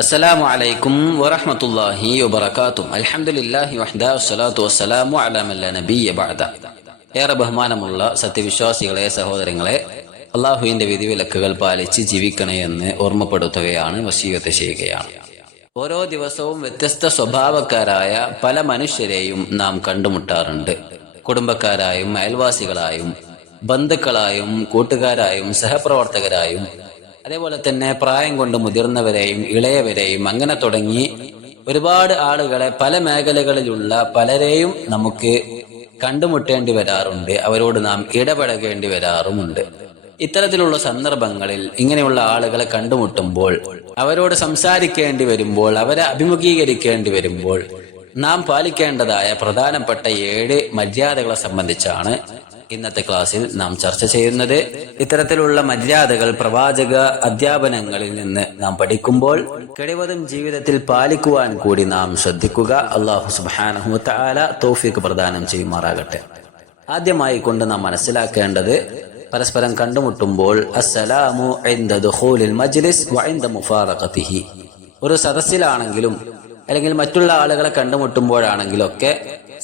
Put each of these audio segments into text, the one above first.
അസ്സലാമു അലൈക്കും വറഹ്മത്തുള്ളാഹി വബറകാതുഹു. അൽഹംദുലില്ലാഹി വഹ്ദഹു വസ്സലാത്തു വസ്സലാമു അലാ മൻ ലാ നബിയ്യ ബഅദ. ഏറെ ബഹുമാനമുള്ള സത്യവിശ്വാസികളെ, സഹോദരങ്ങളെ, അള്ളാഹുവിന്റെ വിധിവിലക്കുകൾ പാലിച്ച് ജീവിക്കണേ എന്ന് ഓർമ്മപ്പെടുത്തുകയാണ്, വസീയത്ത് ചെയ്യുകയാണ്. ഓരോ ദിവസവും വ്യത്യസ്ത സ്വഭാവക്കാരായ പല മനുഷ്യരെയും നാം കണ്ടുമുട്ടാറുണ്ട്. കുടുംബക്കാരായും അയൽവാസികളായും ബന്ധുക്കളായും കൂട്ടുകാരായും സഹപ്രവർത്തകരായും അതേപോലെ തന്നെ പ്രായം കൊണ്ട് മുതിർന്നവരെയും ഇളയവരെയും അങ്ങനെ തുടങ്ങി ഒരുപാട് ആളുകളെ പല മേഖലകളിലുള്ള പലരെയും നമുക്ക് കണ്ടുമുട്ടേണ്ടി വരാറുണ്ട്. അവരോട് നാം ഇടപഴകേണ്ടി വരാറുമുണ്ട്. ഇത്തരത്തിലുള്ള സന്ദർഭങ്ങളിൽ ഇങ്ങനെയുള്ള ആളുകളെ കണ്ടുമുട്ടുമ്പോൾ, അവരോട് സംസാരിക്കേണ്ടി വരുമ്പോൾ, അവരെ അഭിമുഖീകരിക്കേണ്ടി വരുമ്പോൾ നാം പാലിക്കേണ്ടതായ പ്രധാനപ്പെട്ട 7 മര്യാദകളെ സംബന്ധിച്ചാണ് ഇന്നത്തെ ക്ലാസ്സിൽ നാം ചർച്ച ചെയ്യുന്നത്. ഇത്തരത്തിലുള്ള മര്യാദകൾ പ്രവാചക അധ്യാപനങ്ങളിൽ നിന്ന് നാം പഠിക്കുമ്പോൾ കഴിവതും ജീവിതത്തിൽ പാലിക്കുവാൻ കൂടി നാം ശ്രദ്ധിക്കുക. അല്ലാഹു സുബ്ഹാനഹു വ തആല തൗഫീഖ് പ്രദാനം ചെയ്യുമാറാകട്ടെ. ആദ്യമായി കൊണ്ട് നാം മനസ്സിലാക്കേണ്ടത്, പരസ്പരം കണ്ടുമുട്ടുമ്പോൾ അസ്സലാമു ഇൻദ ദുഖൂലിൽ മജ്ലിസ് വ ഇൻദ മുഫാറഖതിഹി. ഒരു സദസ്സിലാണെങ്കിലും അല്ലെങ്കിൽ മറ്റുള്ള ആളുകളെ കണ്ടുമുട്ടുമ്പോഴാണെങ്കിലൊക്കെ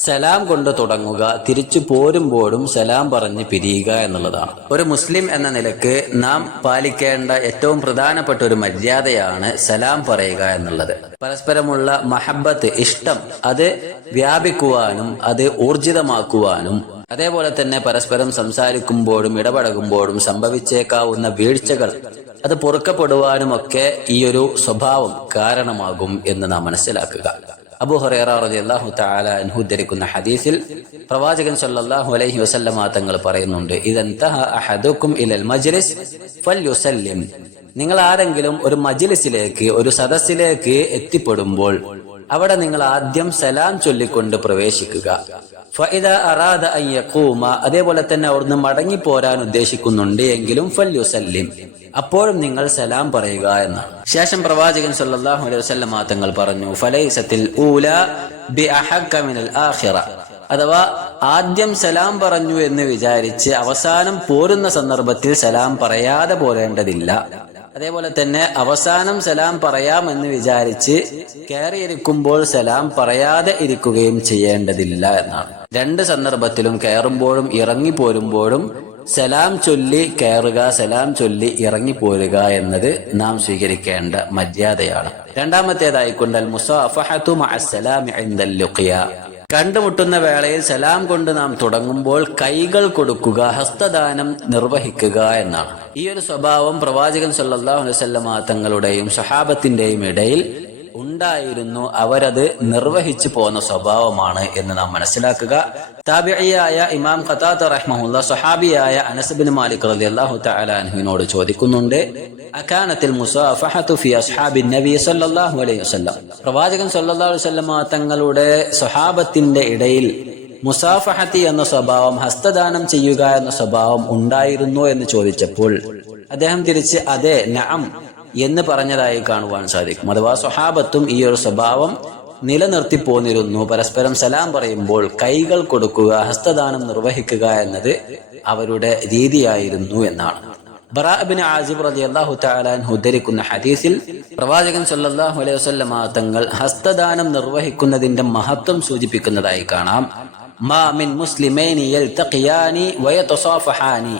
സലാം കൊണ്ട് തുടങ്ങുക, തിരിച്ചു പോരുമ്പോഴും സലാം പറഞ്ഞ് പിരിയുക എന്നുള്ളതാണ്. ഒരു മുസ്ലിം എന്ന നിലക്ക് നാം പാലിക്കേണ്ട ഏറ്റവും പ്രധാനപ്പെട്ട ഒരു മര്യാദയാണ് സലാം പറയുക എന്നുള്ളത്. പരസ്പരമുള്ള മഹബത്ത്, ഇഷ്ടം, അത് വ്യാപിക്കുവാനും അത് ഊർജിതമാക്കുവാനും അതേപോലെ തന്നെ പരസ്പരം സംസാരിക്കുമ്പോഴും ഇടപഴകുമ്പോഴും സംഭവിച്ചേക്കാവുന്ന വീഴ്ചകൾ അത് പൊറുക്കപ്പെടുവാനുമൊക്കെ ഈ ഒരു സ്വഭാവം കാരണമാകും എന്ന് നാം മനസ്സിലാക്കുക. അബൂ ഹുറൈറ റളിയല്ലാഹു തആല അൻഹു ഉദ്ധരിക്കുന്ന ഹദീസിൽ പ്രവാചകൻ സല്ലല്ലാഹു അലൈഹി വസല്ലമ തങ്ങൾ പറയുന്നുണ്ട്, ഇദൻതഹ അഹദുക്കും ഇലൽ മജ്ലിസ് ഫൽയുസല്ലിം. നിങ്ങൾ ആരെങ്കിലും ഒരു മജ്ലിസിലേക്ക്, ഒരു സദസ്സിലേക്ക് എത്തിപ്പെടുമ്പോൾ അവിടെ നിങ്ങൾ ആദ്യം സലാം ചൊല്ലിക്കൊണ്ട് പ്രവേശിക്കുക. ഫഇദാ അറാദ അൻ യഖൂമ, അതേപോലെ തന്നെ അവിടുന്ന് മടങ്ങി പോരാൻ ഉദ്ദേശിക്കുന്നുണ്ട് എങ്കിലും ഫൽയുസല്ലിം, അപ്പോഴും നിങ്ങൾ സലാം പറയുക എന്നാണ്. ശേഷം പ്രവാചകൻ സല്ലല്ലാഹു അലൈഹി വസല്ലം തങ്ങൾ പറഞ്ഞു, ഫലൈസത്തിൽ ഊല ബിഅഹഖ മിനൽ ആഖിറ. അഥവാ ആദ്യം സലാം പറഞ്ഞു എന്ന് വിചാരിച്ച് അവസാനം പോരുന്ന സന്ദർഭത്തിൽ സലാം പറയാതെ പോരേണ്ടതില്ല. അതേപോലെ തന്നെ അവസാനം സലാം പറയാമെന്ന് വിചാരിച്ച് കയറിയിരിക്കുമ്പോൾ സലാം പറയാതെ ഇരിക്കുകയും ചെയ്യേണ്ടതില്ല എന്നാണ്. 2 സന്ദർഭത്തിലും കയറുമ്പോഴും ഇറങ്ങിപ്പോരുമ്പോഴും സലാം ചൊല്ലി കയറുക, സലാം ചൊല്ലി ഇറങ്ങിപ്പോരുക എന്നത് നാം സ്വീകരിക്കേണ്ട മര്യാദയാണ്. രണ്ടാമത്തേതായിക്കൊണ്ട് അൽ മുസാഫഹതു മഅസ്സലാമി ഇൻദൽ ലുഖിയ. കണ്ടുമുട്ടുന്ന വേളയിൽ സലാം കൊണ്ട് നാം തുടങ്ങുമ്പോൾ കൈകൾ കൊടുക്കുക, ഹസ്തദാനം നിർവഹിക്കുക എന്നാണ്. ഈ ഒരു സ്വഭാവം പ്രവാചകൻ സല്ലല്ലാഹു അലൈഹി വസല്ലം തങ്ങളുടെയും സ്വഹാബത്തിന്റെയും ഇടയിൽ ഉണ്ടായിരുന്നു. അവരത് നിർവഹിച്ചു പോന്ന സ്വഭാവമാണ് എന്ന് നാം മനസ്സിലാക്കുക. താബിഈയായ ഇമാം ഖതാദ റഹിമഹുല്ലാഹ് സ്വഹാബിയായ അനസ് ഇബ്നു മാലിക് റളിയല്ലാഹു തആല അൻഹുവിനോട് ചോദിക്കുന്നുണ്ട്, അകാനത്തിൽ മുസാഫഹതു ഫി അസ്ഹാബിൻ നബി സല്ലല്ലാഹു അലൈഹി വസല്ലം. പ്രവാചകൻ സല്ലല്ലാഹു അലൈഹി വസല്ലം തങ്ങളുടെ സ്വഹാബത്തിന്റെ ഇടയിൽ മുസാഫഹത്തി എന്ന സ്വഭാവം, ഹസ്തദാനം ചെയ്യുക എന്ന സ്വഭാവം ഉണ്ടായിരുന്നു എന്ന് ചോദിച്ചപ്പോൾ അദ്ദേഹം തിരിച്ച് അതെ, നഅം എന്ന് പറഞ്ഞതായി കാണുവാൻ സാധിക്കും. അഥവാ സ്വഹാബത്തും ഈ ഒരു സ്വഭാവം നിലനിർത്തി പോന്നിരുന്നു. പരസ്പരം സലാം പറയുമ്പോൾ കൈകൾ കൊടുക്കുക, ഹസ്തദാനം നിർവഹിക്കുക എന്നത് അവരുടെ രീതിയായിരുന്നു എന്നാണ്. ബറാ ഇബ്നു ആസിബ് റളിയല്ലാഹു തആല അൻഹു ഉദ്ധരിക്കുന്ന ഹദീസിൽ പ്രവാചകൻ സല്ലല്ലാഹു അലൈഹി വസല്ലം തങ്ങൾ ഹസ്തദാനം നിർവഹിക്കുന്നതിന്റെ മഹത്വം സൂചിപ്പിക്കുന്നതായി കാണാം. മാ മിൻ മുസ്ലിമൈനി യൽതഖിയാനി വയതസാഫഹാനി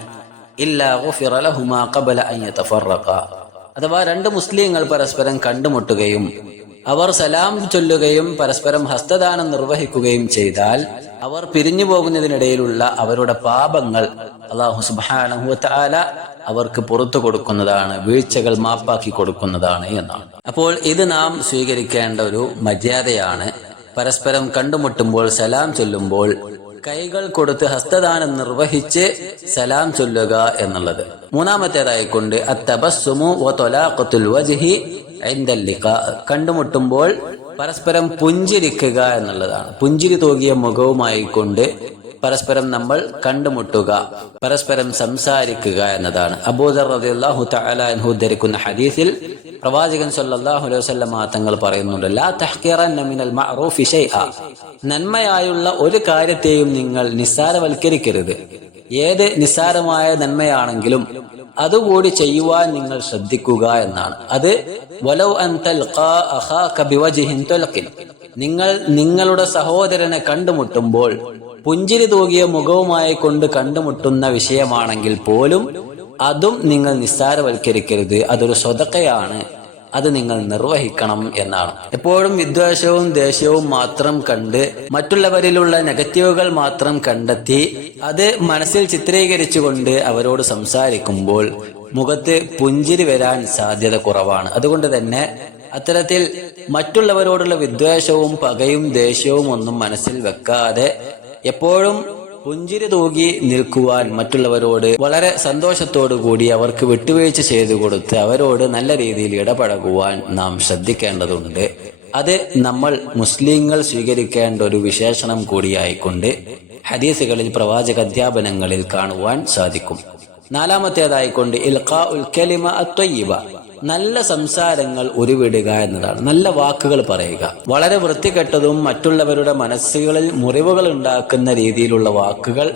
ഇല്ലാ ഗുഫിറ ലഹുമാ ഖബല അൻ യതഫറഖാ. അഥവാ 2 മുസ്ലിങ്ങൾ പരസ്പരം കണ്ടുമുട്ടുകയും അവർ സലാം ചൊല്ലുകയും പരസ്പരം ഹസ്തദാനം നിർവഹിക്കുകയും ചെയ്താൽ അവർ പിരിഞ്ഞു പോകുന്നതിനിടയിലുള്ള അവരുടെ പാപങ്ങൾ അല്ലാഹു സുബ്ഹാനഹു വ തആല അവർക്ക് പുറത്തു കൊടുക്കുന്നതാണ്, വീഴ്ചകൾ മാപ്പാക്കി കൊടുക്കുന്നതാണ് എന്നാണ്. അപ്പോൾ ഇത് നാം സ്വീകരിക്കേണ്ട ഒരു മര്യാദയാണ്. പരസ്പരം കണ്ടുമുട്ടുമ്പോൾ സലാം ചൊല്ലുമ്പോൾ കൈകൾ കൊടുത്ത് ഹസ്തദാനം നിർവഹിച്ച് സലാം ചൊല്ലുക എന്നുള്ളത്. മൂന്നാമത്തേതായിക്കൊണ്ട് അത്തബസ്സുമു വ ത്വലാഖത്തുൽ വജ്ഹി ഇൻദൽ ലിഖാ. കണ്ടുമുട്ടുമ്പോൾ പരസ്പരം പുഞ്ചിരിക്കുക എന്നുള്ളതാണ്. പുഞ്ചിരി തൂകിയ മുഖവുമായിക്കൊണ്ട് പരസ്പരം നമ്മൾ കണ്ടുമുട്ടുക, പരസ്പരം സംസാരിക്കുക എന്നതാണ്. അബൂദർ റളിയല്ലാഹു തആല അൻഹു ഉദ്ധരിക്കുന്ന ഹദീസിൽ പ്രവാചകൻ സല്ലല്ലാഹു അലൈഹി വസല്ലം തങ്ങൾ പറയുന്നുണ്ട്, ലാ തഹ്ഖിറന്ന മിനൽ മഅറൂഫി ശൈഅ. നന്മയായുള്ള ഒരു കാര്യത്തെയും നിങ്ങൾ നിസ്സാരവൽക്കരിക്കരുത്. ഏത് നിസ്സാരമായ നന്മയാണെങ്കിലും അതുകൂടി ചെയ്യുവാൻ നിങ്ങൾ ശ്രദ്ധിക്കുക എന്നാണ്. അത് വലൗ അൻ തൽഖാ അഖാക ബിവജ്ഹിൻ തൽഖിൻ, നിങ്ങൾ നിങ്ങളുടെ സഹോദരനെ കണ്ടുമുട്ടുമ്പോൾ പുഞ്ചിരി തൂകിയ മുഖവുമായി കൊണ്ട് കണ്ടുമുട്ടുന്ന വിഷയമാണെങ്കിൽ പോലും അതും നിങ്ങൾ നിസ്സാരവൽക്കരിക്കരുത്. അതൊരു സ്വതക്കയാണ്, അത് നിങ്ങൾ നിർവഹിക്കണം എന്നാണ്. എപ്പോഴും വിദ്വേഷവും ദേഷ്യവും മാത്രം കണ്ട് മറ്റുള്ളവരിലുള്ള നെഗറ്റീവുകൾ മാത്രം കണ്ടെത്തി അത് മനസ്സിൽ ചിത്രീകരിച്ചുകൊണ്ട് അവരോട് സംസാരിക്കുമ്പോൾ മുഖത്ത് പുഞ്ചിരി വരാൻ സാധ്യത കുറവാണ്. അതുകൊണ്ട് തന്നെ അത്തരത്തിൽ മറ്റുള്ളവരോടുള്ള വിദ്വേഷവും പകയും ദേഷ്യവും ഒന്നും മനസ്സിൽ വെക്കാതെ എപ്പോഴും പുഞ്ചിരി തൂകി നിൽക്കുവാൻ, മറ്റുള്ളവരോട് വളരെ സന്തോഷത്തോടു കൂടി അവർക്ക് വിട്ടുവീഴ്ച ചെയ്തു കൊടുത്ത് അവരോട് നല്ല രീതിയിൽ ഇടപഴകുവാൻ നാം ശ്രദ്ധിക്കേണ്ടതുണ്ട്. അത് നമ്മൾ മുസ്ലിങ്ങൾ സ്വീകരിക്കേണ്ട ഒരു വിശേഷണം കൂടിയായിക്കൊണ്ട് ഹദീസുകളിൽ പ്രവാചക അധ്യാപനങ്ങളിൽ കാണുവാൻ സാധിക്കും. നാലാമത്തേതായിക്കൊണ്ട് ഇൽഖാഉൽ കലിമ അത്വയ്യിബ, നല്ല സംസാരങ്ങൾ ഉരുവിടുക എന്നതാണ്. നല്ല വാക്കുകൾ പറയുക. വളരെ വൃത്തികെട്ടതും മറ്റുള്ളവരുടെ മനസ്സുകളിൽ മുറിവുകൾ ഉണ്ടാക്കുന്ന രീതിയിലുള്ള വാക്കുകൾ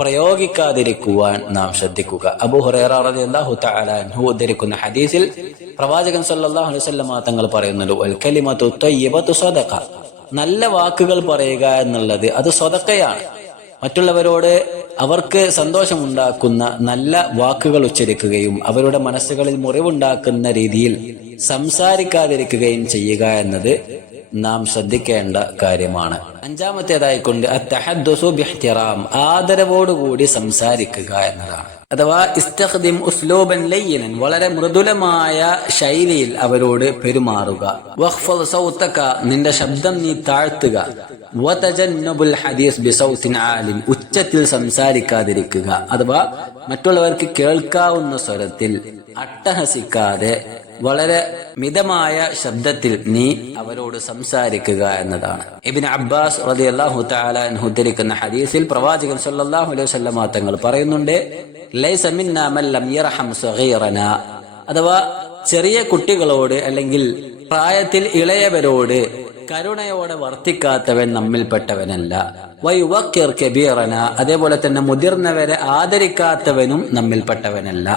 പ്രയോഗിക്കാതിരിക്കുവാൻ നാം ശ്രദ്ധിക്കുക. അബൂ ഹുറൈറ റളിയല്ലാഹു തആല അൻഹു ഉദ്ധരിക്കുന്ന ഹദീസിൽ പ്രവാചകൻ സല്ലല്ലാഹു അലൈഹി വസല്ലം തങ്ങൾ പറയുന്നുണ്ട്, വൽ കലിമതു ത്വയ്യിബതു സദഖ, നല്ല വാക്കുകൾ പറയുക എന്നുള്ളത് അത് സ്വതക്കയാണ്. മറ്റുള്ളവരോട് അവർക്ക് സന്തോഷമുണ്ടാക്കുന്ന നല്ല വാക്കുകൾ ഉച്ചരിക്കുകയും അവരുടെ മനസ്സുകളിൽ മുറിവുണ്ടാക്കുന്ന രീതിയിൽ സംസാരിക്കാതിരിക്കുകയും ചെയ്യുക എന്നത് നാം ശ്രദ്ധിക്കേണ്ട കാര്യമാണ്. അഞ്ചാമത്തേതായിക്കൊണ്ട് അത്തഹദ്ദുസു ബിഹ്തിറാം, ആദരവോടുകൂടി സംസാരിക്കുക എന്നതാണ്. അഥവാ ഇസ്തഖ്ദിം ഉസ്ലൂബൻ ലയ്യിനൻ, വളരെ മൃദുലമായ ശൈലിയിൽ അവരോട് പെരുമാറുക. വഖ്ഫദ് സൗതക, നിന്റെ ശബ്ദം നീ താഴ്ത്തുക. വതജന്നബുൽ ഹദീസ് ബിസൗത്തിൻ ആലിൻ, ഉച്ചത്തിൽ സംസാരിക്കാതിരിക്കുക. അഥവാ മറ്റുള്ളവർക്ക് കേൾക്കാവുന്ന സ്വരത്തിൽ അട്ടഹസിക്കാതെ വളരെ മിതമായ ശബ്ദത്തിൽ നീ അവരോട് സംസാരിക്കുക എന്നതാണ്. ഇബ്നു അബ്ബാസ് റളിയല്ലാഹു തആല അൻഹു ഉദ്ധരിക്കുന്ന ഹദീസിൽ പ്രവാചകൻ സല്ലല്ലാഹു അലൈഹി വസല്ലം തങ്ങൾ പറയുന്നുണ്ട്, ലൈസ മിന്നാ മൻ ലം യർഹം സഗീറനാ, അഥവാ ചെറിയ കുട്ടികളോട് അല്ലെങ്കിൽ പ്രായത്തിൽ ഇളയവരോട് കരുണയോടെ വർത്തിക്കാത്തവൻ നമ്മിൽപ്പെട്ടവനല്ല. വയുവക്കിർ കബീറന, അതേപോലെ തന്നെ മുതിർന്നവരെ ആദരിക്കാത്തവനും നമ്മിൽപ്പെട്ടവനല്ല.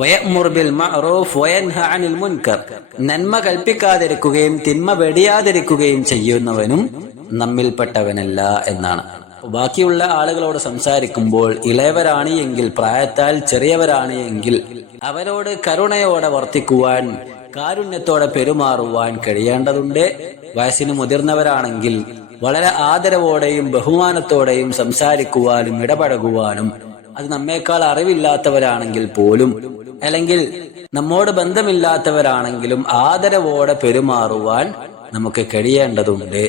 വയഅ്മുർ ബിൽ മഅറൂഫ് വയൻഹ അനിൽ മുൻകർ, നന്മ കൽപ്പിക്കാതിരിക്കുകയും തിന്മ വെടിയാതിരിക്കുകയും ചെയ്യുന്നവനും നമ്മിൽപ്പെട്ടവനല്ല എന്നാണ്. ബാക്കിയുള്ള ആളുകളോട് സംസാരിക്കുമ്പോൾ ഇളയവരാണ് എങ്കിൽ, പ്രായത്താൽ ചെറിയവരാണ് എങ്കിൽ അവരോട് കരുണയോടെ വർത്തിക്കുവാൻ, കാരുണ്യത്തോടെ പെരുമാറുവാൻ കഴിയേണ്ടതുണ്ട്. വയസ്സിന് മുതിർന്നവരാണെങ്കിൽ വളരെ ആദരവോടെയും ബഹുമാനത്തോടെയും സംസാരിക്കുവാനും ഇടപഴകുവാനും, അത് നമ്മേക്കാൾ അറിവില്ലാത്തവരാണെങ്കിൽ പോലും അല്ലെങ്കിൽ നമ്മോട് ബന്ധമില്ലാത്തവരാണെങ്കിലും ആദരവോടെ പെരുമാറുവാൻ നമുക്ക് കഴിയേണ്ടതുണ്ട്.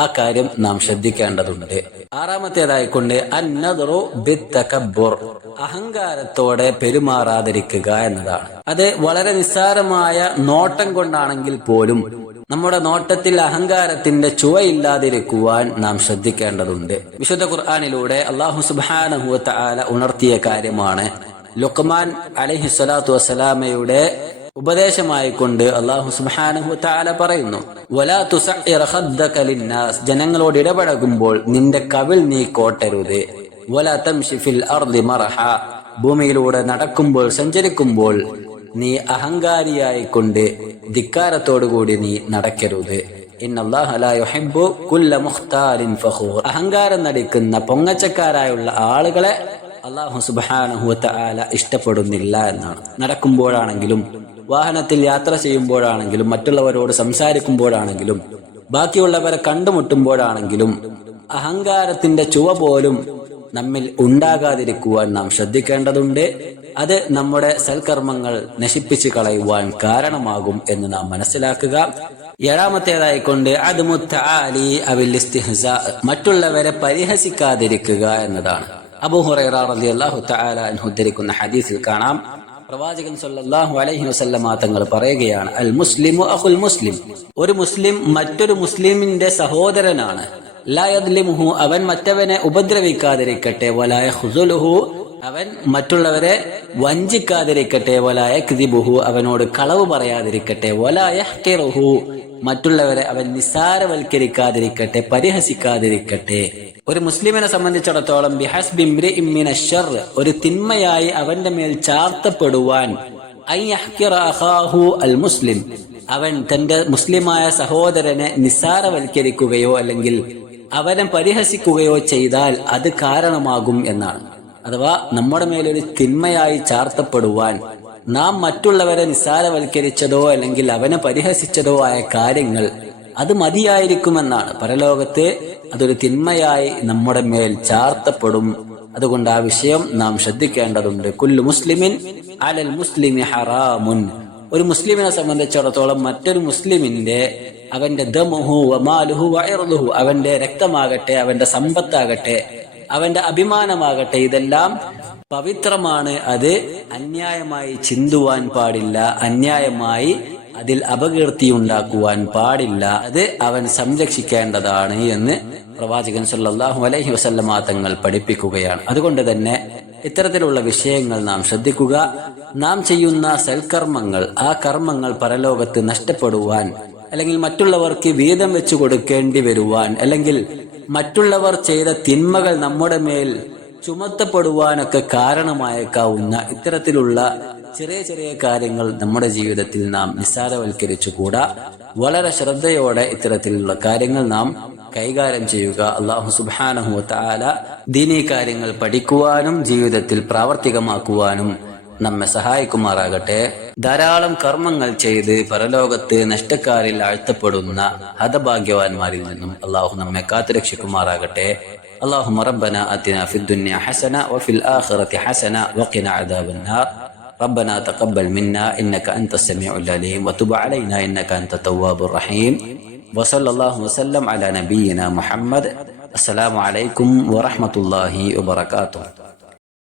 ആ കാര്യം നാം ശ്രദ്ധിക്കേണ്ടതുണ്ട്. ആറാമത്തേതായിക്കൊണ്ട് അന്നദറു ബിത്തകബ്ബുർ, അഹങ്കാരത്തോടെ പെരുമാറാതിരിക്കുക എന്നതാണ്. അത് വളരെ നിസ്സാരമായ നോട്ടം കൊണ്ടാണെങ്കിൽ പോലും നമ്മുടെ നോട്ടത്തിൽ അഹങ്കാരത്തിന്റെ ചുവയില്ലാതിരിക്കുവാൻ നാം ശ്രദ്ധിക്കേണ്ടതുണ്ട്. വിശുദ്ധ ഖുർആനിലൂടെ അല്ലാഹു സുബ്ഹാനഹു വ തആല ഉണർത്തിയ കാര്യമാണ്. ലുഖ്മാൻ അലൈഹിസ്സലാത്തു വസ്സലാമയുടെ ഉപദേശമായിക്കൊണ്ട് അല്ലാഹു സുബ്ഹാനഹു വ തആല പറയുന്നു, വലാ തുസഇർ ഖദ്ദക ലിന്നാസ്, ജനങ്ങളോട് ഇടപഴകുമ്പോൾ നിന്റെ കവിൾ നീ കോട്ടരുത്. വലാ തംശി ഫിൽ അർദി മർഹ, ഭൂമിയിലൂടെ നടക്കുമ്പോൾ സഞ്ചരിക്കുമ്പോൾ നീ അഹങ്കാരിയായിക്കൊണ്ട് ധിക്കാരത്തോടുകൂടി നീ നടക്കരുത്. ഇന്നല്ലാഹ ലാ യുഹിബ്ബു കുല്ല മുഖ്താലിൻ ഫഖൂർ, അഹങ്കാരം നടിക്കുന്ന പൊങ്ങച്ചക്കാരായുള്ള ആളുകളെ അല്ലാഹു സുബ്ഹാനഹു വ തആല ഇഷ്ടപ്പെടുന്നില്ല എന്നാണ്. നടക്കുമ്പോഴാണെങ്കിലും വാഹനത്തിൽ യാത്ര ചെയ്യുമ്പോഴാണെങ്കിലും മറ്റുള്ളവരോട് സംസാരിക്കുമ്പോഴാണെങ്കിലും ബാക്കിയുള്ളവരെ കണ്ടുമുട്ടുമ്പോഴാണെങ്കിലും അഹങ്കാരത്തിന്റെ ചുവ പോലും നമ്മിൽ ഉണ്ടാകാതിരിക്കുവാൻ നാം ശ്രദ്ധിക്കേണ്ടതുണ്ട്. അത് നമ്മുടെ സൽക്കർമ്മങ്ങൾ നശിപ്പിച്ചു കളയുവാൻ കാരണമാകും എന്ന് നാം മനസ്സിലാക്കുക. ഏഴാമത്തേതായിക്കൊണ്ട് അദ്മു തആലി അവിൽ ഇസ്തിഹ്സാ, മറ്റുള്ളവരെ പരിഹസിക്കാതിരിക്കുക എന്നതാണ്. അബൂ ഹുറൈറ റളിയല്ലാഹു തആല അൻഹു ഉദ്ധരിക്കുന്ന ഹദീസിൽ കാണാം, പ്രവാചകൻ സല്ലല്ലാഹു അലൈഹി വസല്ലമ തങ്ങൾ പറയുകയാണ്, അൽ മുസ്ലിമു അഖുൽ മുസ്ലിം, ഒരു മുസ്ലിം മറ്റൊരു മുസ്ലിമിന്റെ സഹോദരനാണ്. ലാ യദ്ലിമുഹു, അവൻ മറ്റവനെ ഉപദ്രവിക്കാതിരിക്കട്ടെ. വലാ യഖ്സുലുഹു, അവൻ മറ്റുള്ളവരെ വഞ്ചിക്കാതിരിക്കട്ടെ. വലാ യക്ദിബുഹു, അവനോട് കളവ് പറയാതിരിക്കട്ടെ. വലാ യഹ്ഖിറുഹു, മറ്റുള്ളവരെ അവൻ നിസ്സാരവൽക്കരിക്കാതിരിക്കട്ടെ, പരിഹസിക്കാതിരിക്കട്ടെ. ഒരു മുസ്ലിമിനെ സംബന്ധിച്ചിടത്തോളം ബിഹസ്ബി ഇംറിഇൻ മിനശ്ശർ, ഒരു തിന്മയായി അവന്റെ മേൽ ചാർത്തപ്പെടുവാൻ അൻ യഹ്കിറ അഖാഹു അൽ മുസ്ലിം, അവൻ തന്റെ മുസ്ലിമായ സഹോദരനെ നിസ്സാരവൽക്കരിക്കുകയോ അല്ലെങ്കിൽ അവനെ പരിഹസിക്കുകയോ ചെയ്താൽ അത് കാരണമാകും എന്നാണ്. അഥവാ നമ്മുടെ മേലൊരു തിന്മയായി ചാർത്തപ്പെടുവാൻ നാം മറ്റുള്ളവരെ നിസ്സാരവൽക്കരിച്ചതോ അല്ലെങ്കിൽ അവനെ പരിഹസിച്ചതോ ആയ കാര്യങ്ങൾ അത് മതിയായിരിക്കുമെന്നാണ്. പരലോകത്ത് അതൊരു തിന്മയായി നമ്മുടെ മേൽ ചാർത്തപ്പെടും. അതുകൊണ്ട് ആ വിഷയം നാം ശ്രദ്ധിക്കേണ്ടതുണ്ട്. കുല്ലു മുസ്ലിമിൻ അലൽ മുസ്ലിമി ഹറാമുൻ, ഒരു മുസ്ലിമിനെ സംബന്ധിച്ചിടത്തോളം മറ്റൊരു മുസ്ലിമിന്റെ അവന്റെ ദമുഹു വമാലുഹു വഇർദുഹു, അവന്റെ രക്തമാകട്ടെ, അവന്റെ സമ്പത്താകട്ടെ, അവന്റെ അഭിമാനമാകട്ടെ, ഇതെല്ലാം പവിത്രമാണ്. അത് അന്യായമായി ചിന്തുവാൻ പാടില്ല, അന്യായമായി അതിൽ അപകീർത്തി ഉണ്ടാക്കുവാൻ പാടില്ല. അത് അവൻ സംരക്ഷിക്കേണ്ടതാണ് എന്ന് പ്രവാചകൻ സല്ലല്ലാഹു അലൈഹി വസല്ലമ തങ്ങൾ പഠിപ്പിക്കുകയാണ്. അതുകൊണ്ട് തന്നെ ഇത്തരത്തിലുള്ള വിഷയങ്ങൾ നാം ശ്രദ്ധിക്കുക. നാം ചെയ്യുന്ന സൽക്കർമ്മങ്ങൾ, ആ കർമ്മങ്ങൾ പരലോകത്ത് നഷ്ടപ്പെടുവാൻ അല്ലെങ്കിൽ മറ്റുള്ളവർക്ക് വീതം വെച്ചു കൊടുക്കേണ്ടി വരുവാൻ അല്ലെങ്കിൽ മറ്റുള്ളവർ ചെയ്ത തിന്മകൾ നമ്മുടെ മേൽ ചുമത്തപ്പെടുവാനൊക്കെ കാരണമായേക്കാവുന്ന ഇത്തരത്തിലുള്ള ചെറിയ ചെറിയ കാര്യങ്ങൾ നമ്മുടെ ജീവിതത്തിൽ നാം നിസ്സാരവൽക്കരിച്ചുകൂടാ. വളരെ ശ്രദ്ധയോടെ ഇത്തരത്തിലുള്ള കാര്യങ്ങൾ നാം കൈകാര്യം ചെയ്യുക. അല്ലാഹു സുബ്ഹാനഹു വ തആല ദീനീ കാര്യങ്ങൾ പഠിക്കുവാനും ജീവിതത്തിൽ പ്രാവർത്തികമാക്കുവാനും നമ്മെ സഹായിക്കുമാറാകട്ടെ. ധാരാളം കർമ്മങ്ങൾ ചെയ്ത് പരലോകത്ത് നഷ്ടക്കാരിൽ ആഴ്ത്തപ്പെടുന്ന ഹതഭാഗ്യവാന്മാരിൽ നിന്നും അല്ലാഹു നമ്മെ കാത്തുരക്ഷിക്കുമാറാകട്ടെ. اللهم ربنا آتنا في الدنيا حسنة وفي الآخرة حسنة وقنا عذاب النار. ربنا تقبل منا إنك أنت السميع العليم وتب علينا إنك أنت التواب الرحيم. وصلى الله وسلم على نبينا محمد. السلام عليكم ورحمة الله وبركاته.